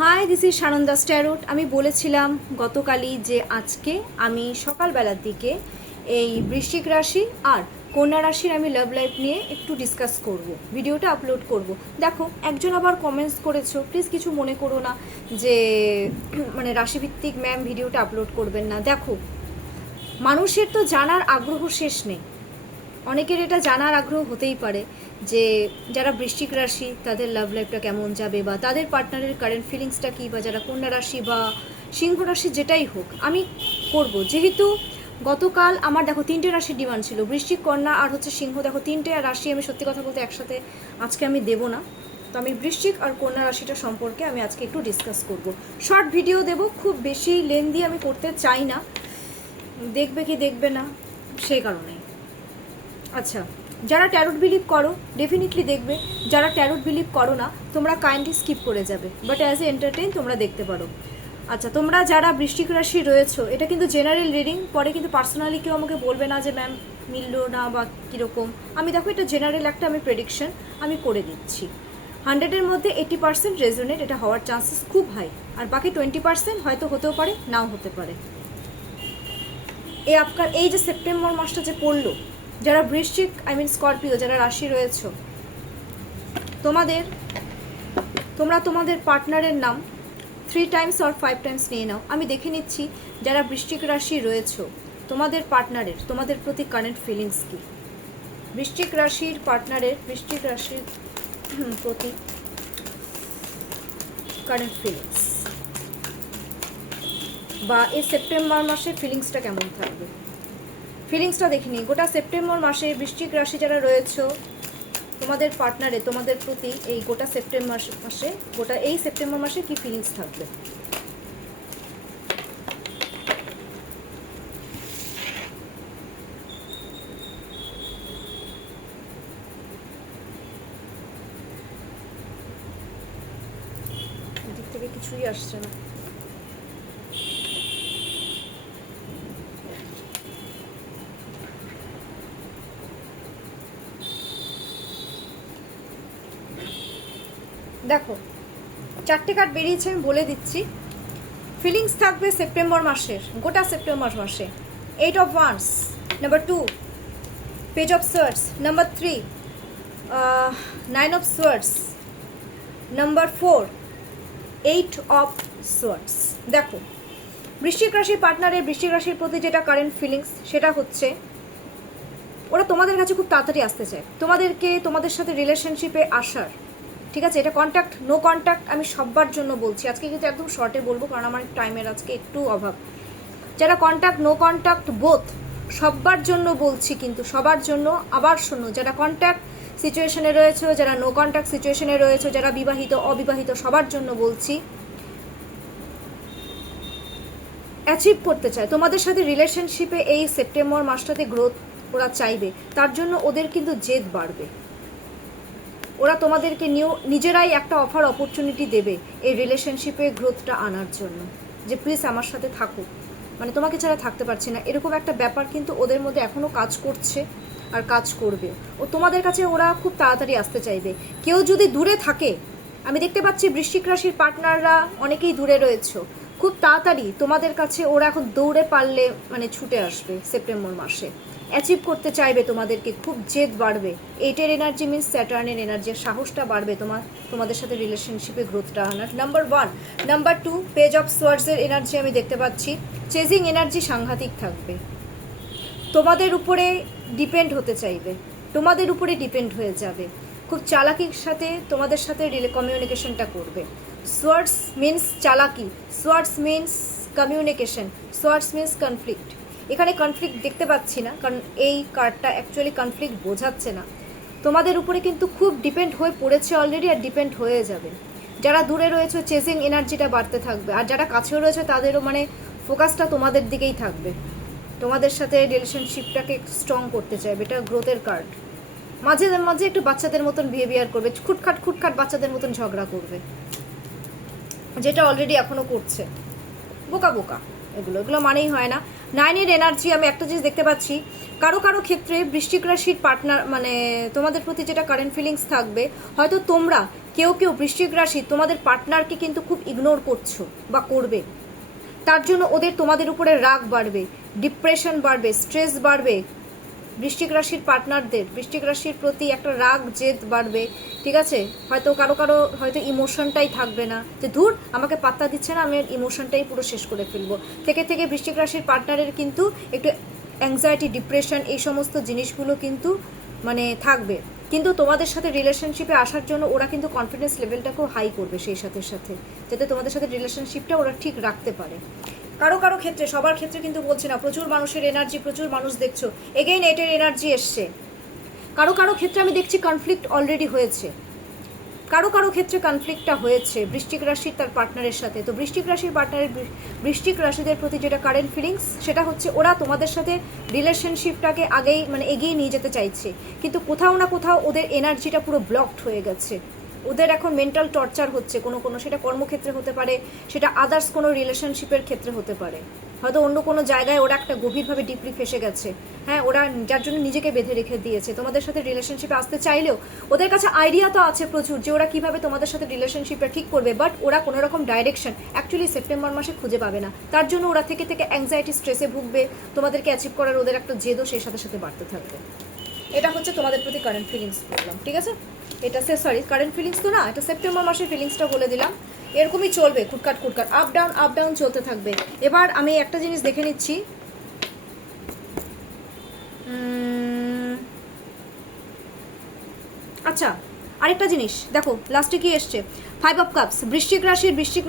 High, this is Sananda tarot. আমি বলেছিলাম গতকালই যে আজকে আমি সকালবেলার দিকে এই বৃশ্চিক রাশি আর কন্যা রাশির আমি লাভ লাইফ নিয়ে একটু ডিসকাস করব, ভিডিওটা আপলোড করব। দেখো, একজন আবার কমেন্টস করেছো, প্লিজ কিছু মনে করো না যে মানে রাশিভিত্তিক ম্যাম ভিডিওটা আপলোড করবেন না। দেখো, মানুষের তো জানার আগ্রহ শেষ নেই। অনেকের এটা জানার আগ্রহ হতেই পারে যে যারা বৃশ্চিক রাশি তাদের লাভ লাইফটা কেমন যাবে, বা তাদের পার্টনারের কারেন্ট ফিলিংসটা কী, বা যারা কন্যা রাশি বা সিংহ রাশি যেটাই হোক আমি করব। যেহেতু গতকাল আমার দেখো 3টে রাশির ডিমান্ড ছিল, বৃশ্চিক, কন্যা আর হচ্ছে সিংহ। দেখো 3টে রাশি আমি সত্যি কথা বলতে একসাথে আজকে আমি দেবো না। তো আমি বৃশ্চিক আর কন্যা রাশিটা সম্পর্কে আমি আজকে একটু ডিসকাস করব। শর্ট ভিডিও দেব, খুব বেশি লেন্দি আমি করতে চাই না। দেখবে কি দেখবে না সেই কারণেই। আচ্ছা, যারা ট্যারোট বিলিভ করো ডেফিনেটলি দেখবে, যারা ট্যারোট বিলিভ করো না তোমরা কাইন্ডলি স্কিপ করে যাবে, বাট অ্যাজ এ এন্টারটেইন তোমরা দেখতে পারো। আচ্ছা, তোমরা যারা বৃশ্চিক রাশি রয়েছো, এটা কিন্তু জেনারেল রিডিং, পরে কিন্তু পার্সোনালি কেউ আমাকে বলবে না যে ম্যাম মিললো না বা কীরকম। আমি দেখো এটা জেনারেল একটা আমি প্রেডিকশন আমি করে দিচ্ছি। 100-এর মধ্যে 80% রেজোনেট এটা হওয়ার চান্সেস খুব হাই, আর বাকি 20% হয়তো হতেও পারে, নাও হতে পারে। এই যে সেপ্টেম্বর মাসটা যে পড়লো, যারা বৃশ্চিক স্করপিও যারা রাশি রয়েছে, তোমরা তোমাদের পার্টনারের নাম 3 টাইমস অর 5 টাইমস নিয়ে নাও। আমি দেখে নিচ্ছি যারা বৃশ্চিক রাশি রয়েছে তোমাদের পার্টনারের তোমাদের প্রতি কারেন্ট ফিলিংস কি। বৃশ্চিক রাশির পার্টনারের বৃশ্চিক রাশির প্রতি কারেন্ট ফিলিংস, বা এই সেপ্টেম্বর মাসে ফিলিংসটা কেমন থাকবে, ফিলিংসটা দেখে নিই। গোটা সেপ্টেম্বর মাসে বৃশ্চিক রাশি যারা রয়েছে তোমাদের পার্টনারে তোমাদের প্রতি এই গোটা সেপ্টেম্বর মাসে এই সেপ্টেম্বর মাসে কি ফিলিংস থাকবে। এদিক থেকে কিছুই আসছে না। দেখো, 4টে কার্ড বেরিয়েছে, আমি বলে দিচ্ছি। ফিলিংস থাকবে সেপ্টেম্বর মাসের, গোটা সেপ্টেম্বর মাসে 8 of wands, number 2 page of swords, number 3 9 of swords, number 4 8 of swords. দেখো, বৃশ্চিক রাশির পার্টনারের বৃশ্চিক রাশির প্রতি যেটা কারেন্ট ফিলিংস সেটা হচ্ছে ওরা তোমাদের কাছে খুব তাড়াতাড়ি আসতে চায়, তোমাদের সাথে রিলেশনশিপে আসার। ঠিক আছে, এটা কন্ট্যাক্ট নো কন্ট্যাক্ট আমি সবার জন্য বলছি আজকে, কিন্তু একদম শর্টে বলবো কারণ আমার টাইমের আজকে একটু অভাব। যারা কন্ট্যাক্ট নো কন্ট্যাক্ট বোথ সবার জন্য বলছি, কিন্তু সবার জন্য। আবার শোনো, যারা কন্ট্যাক্ট সিচুয়েশনে রয়েছে, যারা নো কন্ট্যাক্ট সিচুয়েশনে রয়েছে, যারা বিবাহিত অবিবাহিত সবার জন্য বলছি, অ্যাচিভ করতে চায় তোমাদের সাথে রিলেশনশিপে এই সেপ্টেম্বর মাসটাতে গ্রোথ ওরা চাইবে। তার জন্য ওদের কিন্তু জেদ বাড়বে, ওরা তোমাদেরকে নিজেরাই একটা অফার অপরচুনিটি দেবে এই রিলেশনশিপে গ্রোথটা আনার জন্য, যে প্লিজ আমার সাথে থাকো, মানে তোমাকে ছাড়া থাকতে পারছি না, এরকম একটা ব্যাপার কিন্তু ওদের মধ্যে এখনও কাজ করছে আর কাজ করবে। ও তোমাদের কাছে ওরা খুব তাড়াতাড়ি আসতে চাইবে। কেউ যদি দূরে থাকে, আমি দেখতে পাচ্ছি বৃশ্চিক রাশির পার্টনাররা অনেকেই দূরে রয়েছে, খুব তাড়াতাড়ি তোমাদের কাছে ওরা এখন দৌড়ে পারলে মানে ছুটে আসবে সেপ্টেম্বর মাসে, অ্যাচিভ করতে চাইবে তোমাদেরকে, খুব জেদ বাড়বে। 8-এর এনার্জি মিনস স্যাটার্নের এনার্জি, সাহসটা বাড়বে তোমাদের সাথে রিলেশনশিপে গ্রোথটা আনার। নাম্বার 1, নাম্বার 2 পেজ অফ সোয়ার্ডসের এনার্জি আমি দেখতে পাচ্ছি। চেজিং এনার্জি সাংঘাতিক থাকবে, তোমাদের উপরে ডিপেন্ড হতে চাইবে, তোমাদের উপরে ডিপেন্ড হয়ে যাবে, খুব চালাকির সাথে তোমাদের সাথে কমিউনিকেশনটা করবে। সোয়ার্ডস মিনস চালাকি, swords means communication, swords means conflict. এখানে কনফ্লিক্ট দেখতে পাচ্ছি না, কারণ এই কার্ডটা অ্যাকচুয়ালি কনফ্লিক্ট বোঝাচ্ছে না। তোমাদের উপরে কিন্তু খুব ডিপেন্ড হয়ে পড়েছে অলরেডি, আর ডিপেন্ড হয়ে যাবে। যারা দূরে রয়েছে চেজিং এনার্জিটা বাড়তে থাকবে, আর যারা কাছেও রয়েছে তাদেরও মানে ফোকাসটা তোমাদের দিকেই থাকবে, তোমাদের সাথে রিলেশনশিপটাকে স্ট্রং করতে চাইবে। এটা গ্রোথের কার্ড। মাঝে মাঝে একটু বাচ্চাদের মতন বিহেভিয়ার করবে, খুটখাট বাচ্চাদের মতন ঝগড়া করবে, যেটা অলরেডি এখনও করছে, বোকা এগুলো মানেই হয় না। 9-এর এনার্জি আমি একটা জিনিস দেখতে পাচ্ছি, কারো ক্ষেত্রে বৃশ্চিক রাশির পার্টনার মানে তোমাদের প্রতি যেটা কারেন্ট ফিলিংস থাকবে, হয়তো তোমরা কেউ কেউ বৃশ্চিক রাশি তোমাদের পার্টনারকে কিন্তু খুব ইগনোর করছো বা করবে, তার জন্য ওদের তোমাদের উপরে রাগ বাড়বে, ডিপ্রেশন বাড়বে, স্ট্রেস বাড়বে। বৃশ্চিক রাশির পার্টনারদের বৃশ্চিক রাশির প্রতি একটা রাগ জেদ বাড়বে, ঠিক আছে? হয়তো কারো কারো হয়তো ইমোশনটাই থাকবে না, যে দূর আমাকে পাত্তা দিচ্ছে না, আমি ইমোশনটাই পুরো শেষ করে ফেলবো। থেকে থেকে বৃশ্চিক রাশির পার্টনারের কিন্তু একটু অ্যাংজাইটি, ডিপ্রেশন এই সমস্ত জিনিসগুলো কিন্তু মানে থাকবে। কিন্তু তোমাদের সাথে রিলেশনশিপে আসার জন্য ওরা কিন্তু কনফিডেন্স লেভেলটাকেও হাই করবে সেই সাথে সাথে, যাতে তোমাদের সাথে রিলেশনশিপটা ওরা ঠিক রাখতে পারে। কারো কারো ক্ষেত্রে, সবার ক্ষেত্রে কিন্তু বলছি না, প্রচুর মানুষের এনার্জি, প্রচুর মানুষ দেখছো এগেইন এটের এনার্জি এসছে। কারো কারো ক্ষেত্রে আমি দেখছি কনফ্লিক্ট অলরেডি হয়েছে, কারো কারো ক্ষেত্রে কনফ্লিক্টটা হয়েছে বৃশ্চিক রাশির তার পার্টনারের সাথে। তো বৃশ্চিক রাশির পার্টনারের বৃশ্চিক রাশিদের প্রতি যেটা কারেন্ট ফিলিংস, সেটা হচ্ছে ওরা তোমাদের সাথে রিলেশনশিপটাকে আগেই মানে এগিয়ে নিয়ে যেতে চাইছে, কিন্তু কোথাও না কোথাও ওদের এনার্জিটা পুরো ব্লকড হয়ে গেছে। ওদের এখন মেন্টাল টর্চার হচ্ছে কোনো কোনো, সেটা কর্মক্ষেত্রে হতে পারে, সেটা আদার্স কোনো রিলেশনশিপের ক্ষেত্রে হতে পারে, হয়তো অন্য কোনো জায়গায় ওরা একটা গভীরভাবে ডিপলি ফেসে গেছে। হ্যাঁ, ওরা যার জন্য নিজেকে বেঁধে রেখে দিয়েছে। তোমাদের সাথে রিলেশনশিপে আসতে চাইলেও ওদের কাছে আইডিয়া তো আছে প্রচুর, যে ওরা কীভাবে তোমাদের সাথে রিলেশনশিপটা ঠিক করবে, বাট ওরা কোনো রকম ডাইরেকশন অ্যাকচুয়ালি সেপ্টেম্বর মাসে খুঁজে পাবে না। তার জন্য ওরা থেকে থেকে অ্যাংজাইটি, স্ট্রেসে ভুগবে, তোমাদেরকে অ্যাচিভ করার ওদের একটা জেদও সেই সাথে সাথে বাড়তে থাকবে। এটা হচ্ছে তোমাদের প্রতি কারেন্ট ফিলিংস বললাম, ঠিক আছে? এটা সরি কারেন্ট ফিলিংস তো না, এটা সেপ্টেম্বর মাসের ফিলিংসটা বলে দিলাম। এরকমই চলবে, খুটকাট খুটকাট, আপ ডাউন চলতে থাকবে। এবার আমি একটা জিনিস দেখে নিচ্ছি, আচ্ছা আরেকটা জিনিস দেখো লাস্টে কি এসছে, 5 অফ কাপস। বৃশ্চিক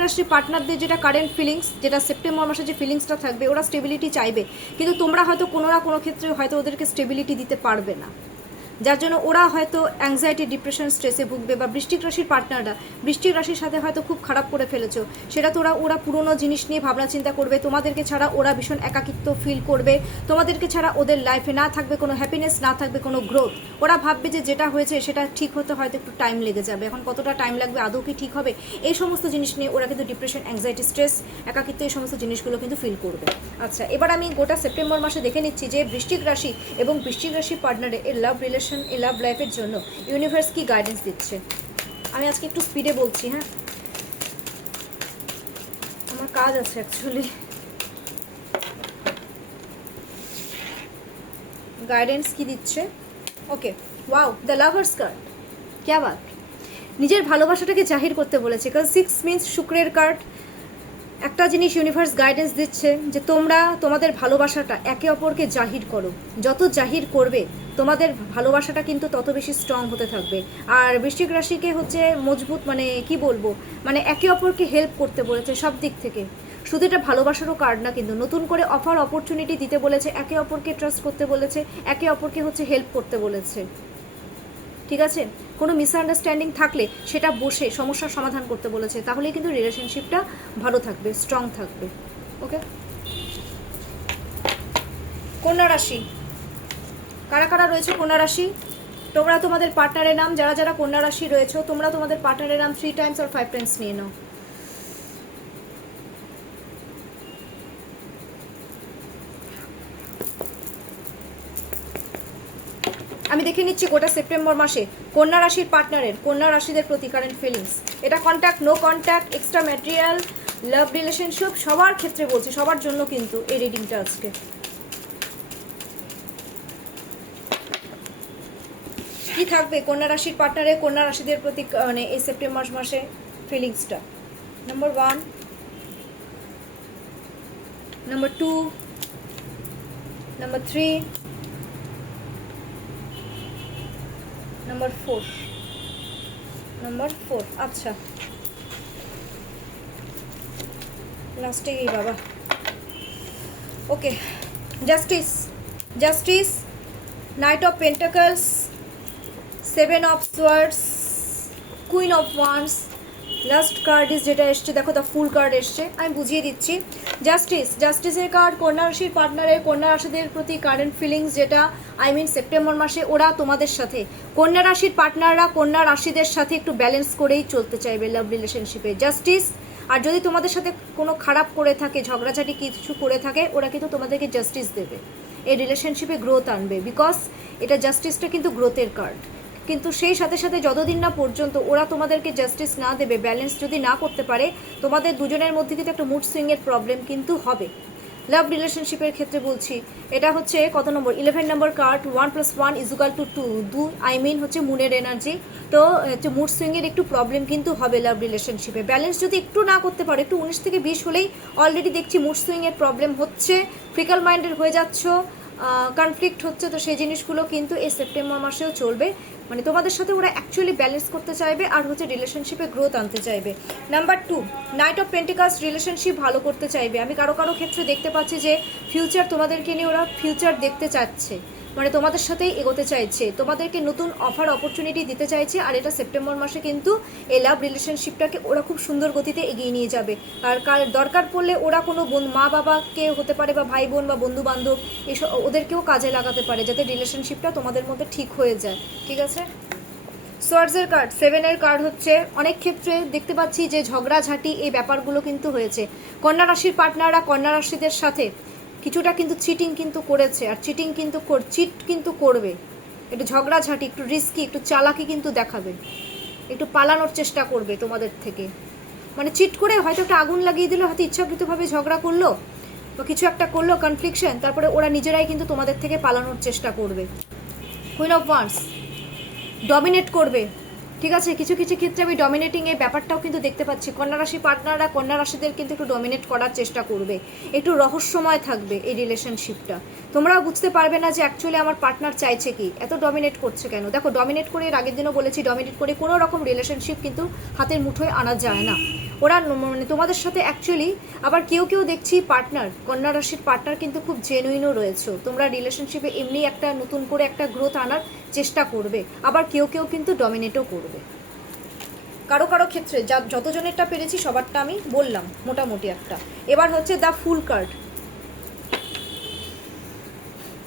রাশির পার্টনারদের যেটা কারেন্ট ফিলিংস, যেটা সেপ্টেম্বর মাসে যে ফিলিংসটা থাকবে, ওরা স্টেবিলিটি চাইবে, কিন্তু তোমরা হয়তো কোনো না কোনো ক্ষেত্রে হয়তো ওদেরকে স্টেবিলিটি দিতে পারবে না, যার জন্য ওরা হয়তো অ্যাংজাইটি, ডিপ্রেশন, স্ট্রেসে ভুগবে। বা বৃশ্চিক রাশির পার্টনাররা বৃশ্চিক রাশির সাথে হয়তো খুব খারাপ করে ফেলেছো, সেটা তো ওরা পুরনো জিনিস নিয়ে ভাবনা চিন্তা করবে। তোমাদেরকে ছাড়া ওরা ভীষণ একাকিত্ব ফিল করবে, তোমাদেরকে ছাড়া ওদের লাইফে না থাকবে কোনো হ্যাপিনেস, না থাকবে কোনো গ্রোথ। ওরা ভাববে যে যেটা হয়েছে সেটা ঠিক হতে হয়তো একটু টাইম লেগে যাবে, এখন কতটা টাইম লাগবে, আদৌ কি ঠিক হবে, এই সমস্ত জিনিস নিয়ে ওরা কিন্তু ডিপ্রেশন, অ্যাংজাইটি, স্ট্রেস, একাকিত্ব এই সমস্ত জিনিসগুলো কিন্তু ফিল করবে। আচ্ছা, এবার আমি গোটা সেপ্টেম্বর মাসে দেখে নিচ্ছি যে বৃশ্চিক রাশি এবং বৃশ্চিক রাশির পার্টনারে এই লাভ রিলেশন, এই লাভ লাইফের জন্য ইউনিভার্স কি গাইডেন্স দিচ্ছে। আমি আজকে একটু স্পিডে বলছি, হ্যাঁ আমার কাজ আছে অ্যাকচুয়ালি। গাইডেন্স কি দিচ্ছে, okay wow, the lovers card, ক্যা বাত। নিজের ভালোবাসাটাকে জাহির করতে বলেছে, কারণ 6 মিনস শুক্রের কার্ড। একটা জিনিস ইউনিভার্স গাইডেন্স দিচ্ছে যে তোমরা তোমাদের ভালোবাসাটা একে অপরকে জাহির করো, যত জাহির করবে তোমাদের ভালোবাসাটা কিন্তু তত বেশি স্ট্রং হতে থাকবে। আর বৃশ্চিক রাশিকে হচ্ছে মজবুত, মানে কি বলবো, মানে একে অপরকে হেল্প করতে বলেছে সব দিক থেকে। শুধু এটা ভালোবাসারও কার্ড না, কিন্তু নতুন করে অফার অপরচুনিটি দিতে বলেছে, একে অপরকে ট্রাস্ট করতে বলেছে, একে অপরকে হচ্ছে হেল্প করতে বলেছে, ঠিক আছে? কোনো মিসআন্ডারস্ট্যান্ডিং থাকলে সেটা বসে সমস্যার সমাধান করতে বলেছে, তাহলেই কিন্তু রিলেশনশিপটা ভালো থাকবে, স্ট্রং থাকবে। ওকে, কন্যা রাশি, কারা কারা রয়েছে কন্যা রাশি? তোমরা তোমাদের পার্টনারের নাম, যারা যারা কন্যা রাশি রয়েছে তোমরা তোমাদের পার্টনারের নাম 3 টাইমস আর 5 টাইমস নিয়ে নাও। আমি দেখে নিচ্ছি গোটা সেপ্টেম্বর মাসে কন্যা রাশির পার্টনারের, কন্যা রাশিদের প্রতি কারেন্ট ফিলিংস। এটা contact, no contact, extra material, love relationship, সবার ক্ষেত্রে বলছি, সবার জন্য কিন্তু এই রিডিংটা আজকে। কি থাকবে কন্যা রাশির পার্টনারের, কন্যা রাশিদের প্রতি মানে এই সেপ্টেম্বর মাসে ফিলিংসটা? Number 1, number 2, number 3, number 4। আচ্ছা, লাস্টে গিয়ে বাবা। Okay, justice, knight of pentacles, 7 of swords, queen of wands, last card is যেটা এসছে, দেখো দ্য ফুল কার্ড এসছে, আমি বুঝিয়ে দিচ্ছি। জাস্টিসের কার্ড কন্যা রাশির পার্টনারের, কন্যা রাশিদের প্রতি কারেন্ট ফিলিংস যেটা, আই মিন সেপ্টেম্বর মাসে ওরা তোমাদের সাথে, কন্যা রাশির পার্টনাররা কন্যা রাশিদের সাথে একটু ব্যালেন্স করেই চলতে চাইবে লাভ রিলেশনশিপে। জাস্টিস, আর যদি তোমাদের সাথে কোনো খারাপ করে থাকে, ঝগড়াঝাটি কিছু করে থাকে, ওরা কিন্তু তোমাদেরকে জাস্টিস দেবে, এই রিলেশনশিপে গ্রোথ আনবে, বিকজ এটা জাস্টিসটা কিন্তু গ্রোথের কার্ড। কিন্তু সেই সাথে সাথে যতদিন না পর্যন্ত ওরা তোমাদেরকে জাস্টিস না দেবে, ব্যালেন্স যদি না করতে পারে, তোমাদের দুজনের মধ্যে কিন্তু একটা মুড সুইংয়ের প্রবলেম কিন্তু হবে। লাভ রিলেশনশিপের ক্ষেত্রে বলছি, এটা হচ্ছে কত নম্বর, 11 নম্বর কার্ড, 1+1=2, হচ্ছে মুনের এনার্জি। তো মুড সুইংয়ের একটু প্রবলেম কিন্তু হবে লাভ রিলেশনশিপে। ব্যালেন্স যদি একটু না করতে পারো, একটু 19 থেকে 20 হলেই অলরেডি দেখছি মুড সুইংয়ের প্রবলেম হচ্ছে, ফিকাল মাইন্ডের হয়ে যাচ্ছ, কনফ্লিক্ট হচ্ছে। তো সেই জিনিসগুলো কিন্তু এই সেপ্টেম্বর মাসেও চলবে। মানে তোমাদের সাথে ওরা অ্যাকচুয়ালি ব্যালেন্স করতে চাইবে আর হচ্ছে রিলেশনশিপে গ্রোথ আনতে চাইবে। Number 2, night of pentacles, relationship ভালো করতে চাইবে। আমি কারো কারো ক্ষেত্রে দেখতে পাচ্ছি যে ফিউচার তোমাদেরকে নিয়ে ওরা ফিউচার দেখতে চাচ্ছে, মানে তোমাদের সাথেই এগোতে চাইছে, তোমাদেরকে নতুন অফার অপরচুনিটি দিতে চাইছে। আর এটা সেপ্টেম্বর মাসে কিন্তু এই লাভ রিলেশনশিপটাকে ওরা খুব সুন্দর গতিতে এগিয়ে নিয়ে যাবে। আর দরকার পড়লে ওরা কোনো মা বাবাকে হতে পারে, বা ভাই বোন বা বন্ধু বান্ধব, এসব ওদেরকেও কাজে লাগাতে পারে যাতে রিলেশনশিপটা তোমাদের মধ্যে ঠিক হয়ে যায়। ঠিক আছে, সোয়ার্ডসের কার্ড, 7-এর কার্ড হচ্ছে অনেক ক্ষেত্রে দেখতে পাচ্ছি যে ঝগড়াঝাটি এই ব্যাপারগুলো কিন্তু হয়েছে। কন্যা রাশির পার্টনাররা কন্যা রাশিদের সাথে কিছুটা কিন্তু চিটিং কিন্তু করেছে, আর চিটিং কিন্তু চিট কিন্তু করবে। একটু ঝগড়াঝাটি, একটু রিস্কি, একটু চালাকি কিন্তু দেখাবে, একটু পালানোর চেষ্টা করবে তোমাদের থেকে। মানে চিট করে হয়তো একটা আগুন লাগিয়ে দিল, হয়তো ইচ্ছাকৃতভাবে ঝগড়া করলো বা কিছু একটা করলো কনফ্লিকশন, তারপরে ওরা নিজেরাই কিন্তু তোমাদের থেকে পালানোর চেষ্টা করবে। কুইন অফ ওয়ান্স, ডমিনেট করবে। ঠিক আছে, কিছু কিছু ক্ষেত্রে আমি ডমিনেটিং এই ব্যাপারটাও কিন্তু দেখতে পাচ্ছি। কন্যা রাশি পার্টনাররা কন্যা রাশিদের কিন্তু একটু ডমিনেট করার চেষ্টা করবে, একটু রহস্যময় থাকবে এই রিলেশনশিপটা। তোমরাও বুঝতে পারবে না যে অ্যাকচুয়ালি আমার পার্টনার চাইছে কি, এত ডমিনেট করছে কেন। দেখো, ডমিনেট করে, এর আগের দিনও বলেছি, ডমিনেট করে কোনো রকম রিলেশনশিপ কিন্তু হাতের মুঠোয় আনা যায় না। ওরা মানে তোমাদের সাথে অ্যাকচুয়ালি, আবার কেউ কেউ দেখছি পার্টনার, কন্যা রাশির পার্টনার কিন্তু খুব জেনুইনও রয়েছে। তোমরা রিলেশনশিপে এমনি একটা নতুন করে একটা গ্রোথ আনার চেষ্টা করবে, আবার কেউ কেউ কিন্তু ডমিনেটও করবে। কারো কারো ক্ষেত্রে যতজনেরটা পেরেছি সবারটা আমি বললাম মোটামুটি একটা। এবার হচ্ছে the fool card.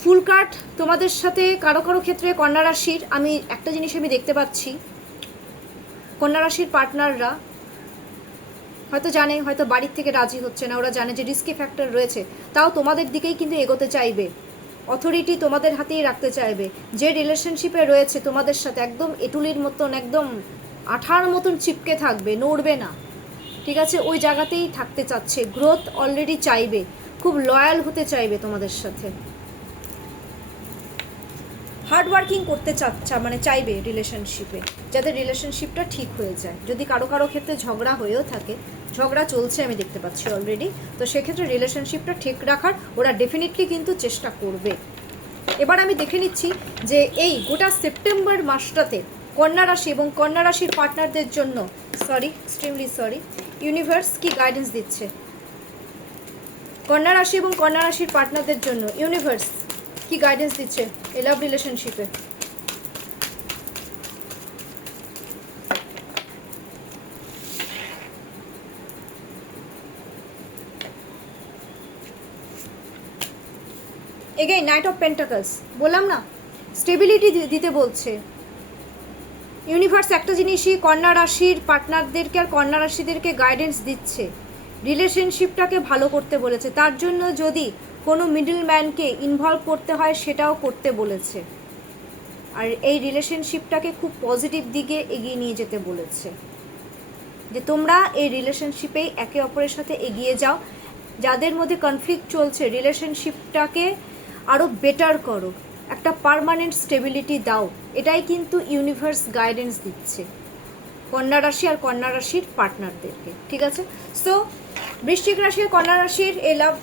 Fool card তোমাদের সাথে কারো কারো ক্ষেত্রে কন্যা রাশির, আমি একটা জিনিস আমি দেখতে পাচ্ছি, কন্যা রাশির পার্টনাররা হয়তো জানে, হয়তো বাড়ির থেকে রাজি হচ্ছে না, ওরা জানে যে রিস্কি ফ্যাক্টর রয়েছে, তাও তোমাদের দিকেই কিন্তু এগোতে চাইবে, অথরিটি তোমাদের হাতেই রাখতে চাইবে। যে রিলেশনশিপে রয়েছে তোমাদের সাথে একদম এটুলির মতন, একদম আঠার মতন চিপকে থাকবে, নড়বে না। ঠিক আছে, ওই জায়গাতেই থাকতে চাচ্ছে, গ্রোথ অলরেডি চাইবে, খুব লয়াল হতে চাইবে তোমাদের সাথে, হার্ড ওয়ার্কিং করতে চাইবে রিলেশনশিপে, যাতে রিলেশনশিপটা ঠিক হয়ে যায়। যদি কারো কারো ক্ষেত্রে ঝগড়া হয়েও থাকে, ঝগড়া চলছে আমি দেখতে পাচ্ছি অলরেডি, তো সেক্ষেত্রে রিলেশনশিপটা ঠিক রাখার ওরা ডেফিনেটলি কিন্তু চেষ্টা করবে। এবার আমি দেখে নিচ্ছি যে এই গোটা সেপ্টেম্বর মাসটাতে কন্যা রাশি এবং কন্যা রাশির পার্টনারদের জন্য, এক্সট্রিমলি সরি, ইউনিভার্স কি গাইডেন্স দিচ্ছে কন্যা রাশি এবং কন্যা রাশির পার্টনারদের জন্য। ইউনিভার্স কি গাইডেন্স দিচ্ছে এই লাভ রিলেশনশিপে। এগেইন নাইট অফ পেন্টাকলস, বললাম না স্টেবিলিটি দিতে বলছে ইউনিভার্স। একটা জিনিসই কন্যা রাশির পার্টনারদেরকে আর কন্যা রাশিদেরকে গাইডেন্স দিচ্ছে, রিলেশনশিপটাকে ভালো করতে বলেছে। তার জন্য যদি কোনো মিডল ম্যানকে ইনভলভ করতে হয় সেটাও করতে বলেছে, আর এই রিলেশনশিপটাকে খুব পজিটিভ দিকে এগিয়ে নিয়ে যেতে বলেছে, যে তোমরা এই রিলেশনশিপেই একে অপরের সাথে এগিয়ে যাও, যাদের মধ্যে কনফ্লিক্ট চলছে রিলেশনশিপটাকে আরও বেটার করো, একটা পার্মানেন্ট স্টেবিলিটি দাও। এটাই কিন্তু ইউনিভার্স গাইডেন্স দিচ্ছে কন্যা রাশি আর কন্যা রাশির পার্টনারদেরকে। ঠিক আছে, সো বৃশ্চিক রাশি আর কন্যা রাশির এই লাভ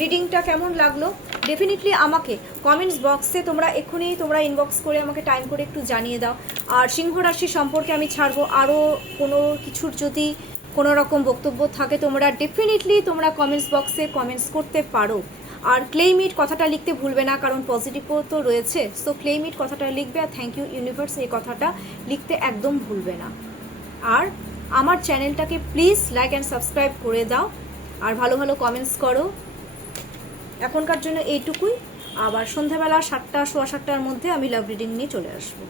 রিডিংটা কেমন লাগলো ডেফিনেটলি আমাকে কমেন্টস বক্সে তোমরা ইনবক্স করে আমাকে টাইম করে একটু জানিয়ে দাও। আর সিংহ রাশি সম্পর্কে আমি ছাড়বো, আরও কোনো কিছুর যদি কোনো রকম বক্তব্য থাকে তোমরা ডেফিনেটলি তোমরা কমেন্টস বক্সে কমেন্টস করতে পারো। আর ক্লেইম ইট কথাটা লিখতে ভুলবে না, কারণ পজিটিভও তো রয়েছে। সো ক্লেইম ইট কথাটা লিখবে, আর থ্যাংক ইউ ইউনিভার্স এই কথাটা লিখতে একদম ভুলবে না। আর আমার চ্যানেলটাকে প্লিজ লাইক অ্যান্ড সাবস্ক্রাইব করে দাও, আর ভালো ভালো কমেন্টস করো। এখনকার জন্য এইটুকুই, আবার সন্ধ্যাবেলা 7টা, 7:15টার মধ্যে আমি লাভ রিডিং নিয়ে চলে আসবো।